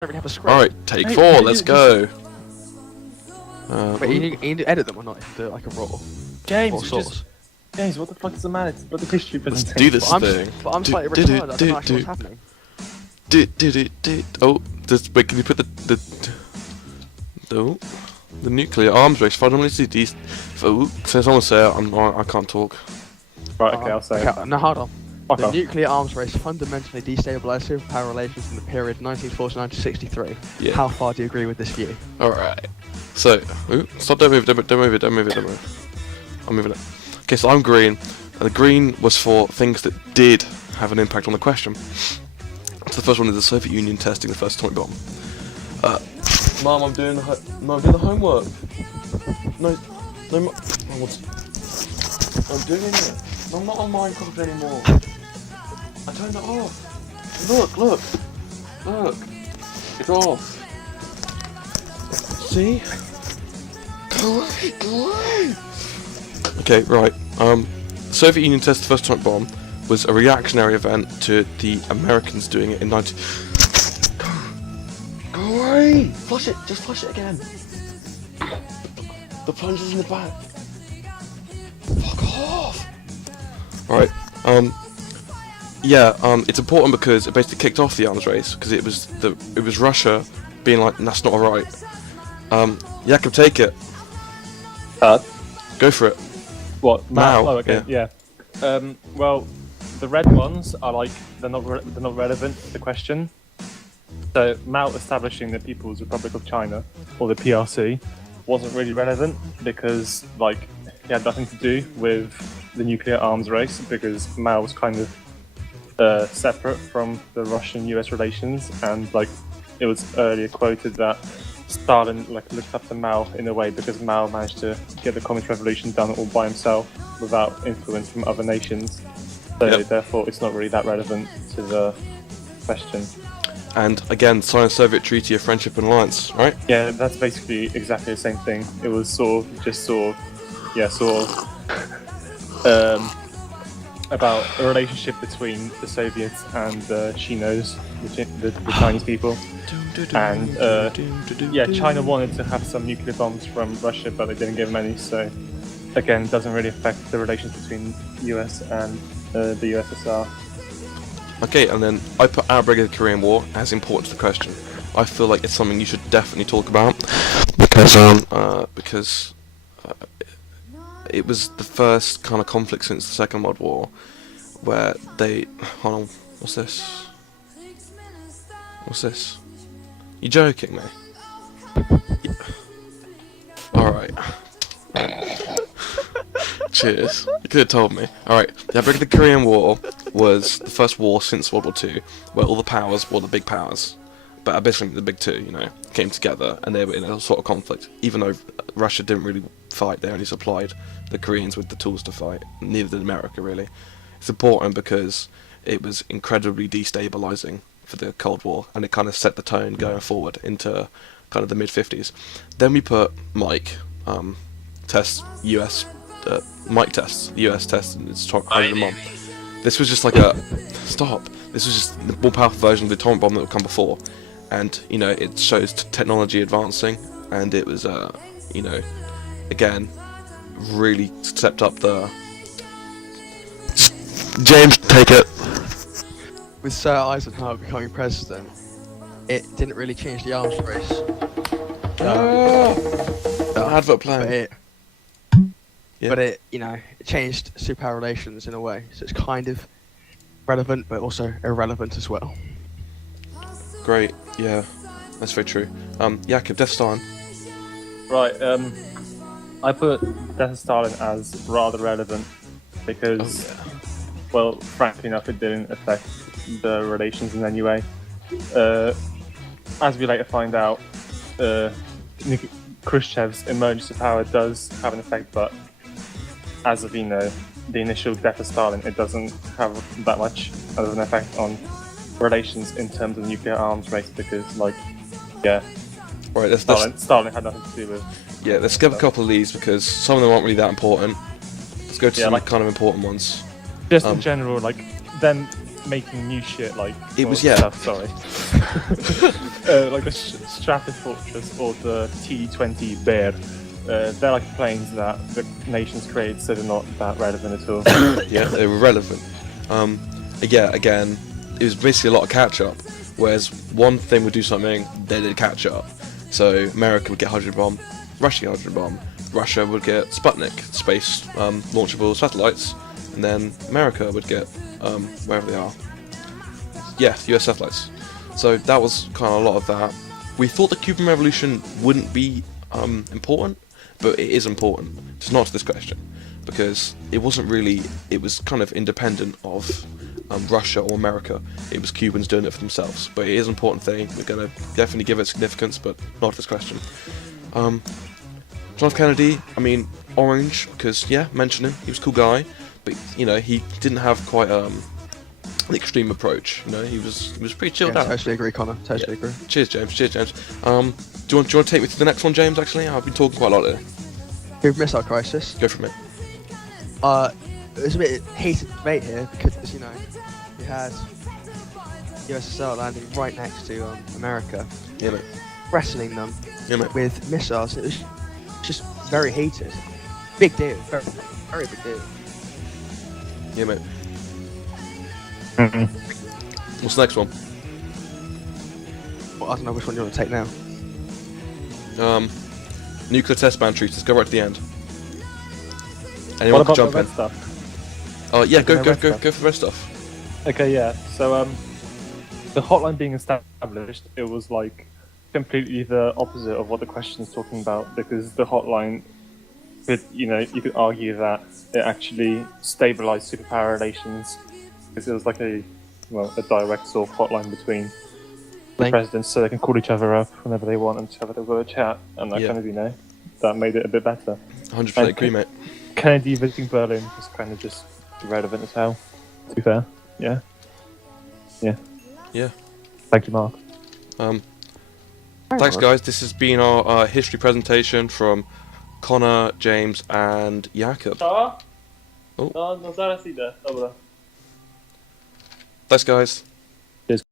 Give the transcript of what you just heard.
don't really have a script. Alright, take 4, let's go. Wait, you need to edit them or not? Do it like a raw. James, Source. James, what the fuck is the matter? It's about the history Let's presentation. do this thing. But I'm slightly retarded. I don't know actually what's happening. Oh, wait, can you put the nuclear arms race fundamentally since someone say it, I can't talk. Right, okay, I'll say it. No, hold on. Fuck The off. nuclear arms race fundamentally destabilised superpower relations in the period 1949 to 63. Yeah. How far do you agree with this view? Alright. So, stop, don't move it. I'm moving it. Okay, so I'm green, and the green was for things that did have an impact on the question. So the first one is the Soviet Union testing the first atomic bomb. Mom, I'm doing the homework. No, I'm doing it. I'm not on Minecraft anymore. I turned it off. Look. It's off. See? Go away. Okay, right. The Soviet Union tested the first atomic bomb was a reactionary event to the Americans doing it in 19... Go away! Flush it! Just flush it again! The plunge is in the back. Fuck off! Right, it's important because it basically kicked off the arms race, because it was Russia being like, that's not alright. Jakub, take it. Go for it. What? Now? Oh, okay, yeah. Well, the red ones are like, they're not relevant to the question. So, Mao establishing the People's Republic of China, or the PRC, wasn't really relevant because, like, it had nothing to do with the nuclear arms race because Mao was kind of separate from the Russian-US relations, and like it was earlier quoted that Stalin like looked up to Mao in a way because Mao managed to get the communist revolution done all by himself without influence from other nations. So therefore, it's not really that relevant to the question. And again, sign a Soviet Treaty of Friendship and Alliance, right? Yeah, that's basically exactly the same thing. It was sort of about a relationship between the Soviets and the Chinos, the Chinese people. And China wanted to have some nuclear bombs from Russia, but they didn't give them any. So again, it doesn't really affect the relations between US and the USSR. Okay, and then I put outbreak of the Korean War as important to the question. I feel like it's something you should definitely talk about because it was the first kind of conflict since the Second World War where they... Hold on, what's this? You joking me? Yeah. Alright. Cheers. You could have told me. Alright, the outbreak of the Korean War was the first war since World War II where all the powers, well, the big powers, but basically the big two, came together and they were in a sort of conflict. Even though Russia didn't really fight, they only supplied the Koreans with the tools to fight. Neither did America, really. It's important because it was incredibly destabilizing for the Cold War, and it kind of set the tone going forward into kind of the mid-50s. Then we put Mike tests, US Mike tests, US tests, and it's hydrogen bomb. This was just like a stop. This was just the more powerful version of the atomic bomb that would come before, and it shows technology advancing, and it was again really stepped up the. James, take it. With Sir Eisenhower becoming president, it didn't really change the arms race. Advert plan. But it changed superpower relations in a way, so it's kind of relevant, but also irrelevant as well. Great, yeah, that's very true. Jakub, Death Stalin. Right, I put Death of Stalin as rather relevant because, well, frankly enough, it didn't affect the relations in any way. As we later find out, Khrushchev's emergence of power does have an effect, but as of the initial death of Stalin, it doesn't have that much of an effect on relations in terms of nuclear arms race because, Stalin had nothing to do with. Yeah, let's skip a couple of these because some of them aren't really that important. Let's go to some kind of important ones. Just in general, them making new shit it was stuff, sorry. like the Stratford Fortress or the T-20 Bear. They're like planes that the nations create, so they're not that relevant at all. Yeah, they were relevant. Yeah, again, it was basically a lot of catch up. Whereas one thing would do something, they did catch up. So America would get hydrogen bomb, Russia would get hydrogen bomb, Russia would get Sputnik, space launchable satellites, and then America would get wherever they are. Yeah, US satellites. So that was kind of a lot of that. We thought the Cuban Revolution wouldn't be important, but it is important. It's not to this question, because it wasn't really. It was kind of independent of Russia or America. It was Cubans doing it for themselves. But it is an important thing. We're gonna definitely give it significance, but not to this question. John F. Kennedy. I mean, orange, because yeah, mention him. He was a cool guy, but you know, he didn't have quite an extreme approach. You know, he was pretty chilled Yeah, out. totally agree, Connor. Totally agree. Cheers, James. Cheers, James. Do you want to take me to the next one, James? Actually, I've been talking quite a lot there. Cuban Missile Crisis. Go from it. There's a bit of heated debate here because, you know, we had USSR landing right next to America, Yeah, mate. threatening them Yeah, mate. with missiles. It was just very heated. Big deal. Very, very big deal. Yeah, mate. What's the next one? Well, I don't know which one you want to take now. Nuclear test ban treaties. Go right to the end. What Anyone can about jump the in. red stuff? Oh yeah, Taking go the red stuff. for red stuff. Okay, yeah. So the hotline being established, it was like completely the opposite of what the question's talking about, because the hotline could, you could argue that it actually stabilized superpower relations, because it was like a direct sort of hotline between the Link. presidents, so they can call each other up whenever they want and have a little chat, and that Yeah. kind of, that made it a bit better. 100% agree, mate. Kennedy visiting Berlin was kind of just irrelevant as hell, to be fair. Yeah. Yeah. Yeah. Thank you, Mark. Thanks, guys. This has been our history presentation from Connor, James, and Jakub. Oh. Oh. No zaraz idę, dobra. Thanks, guys.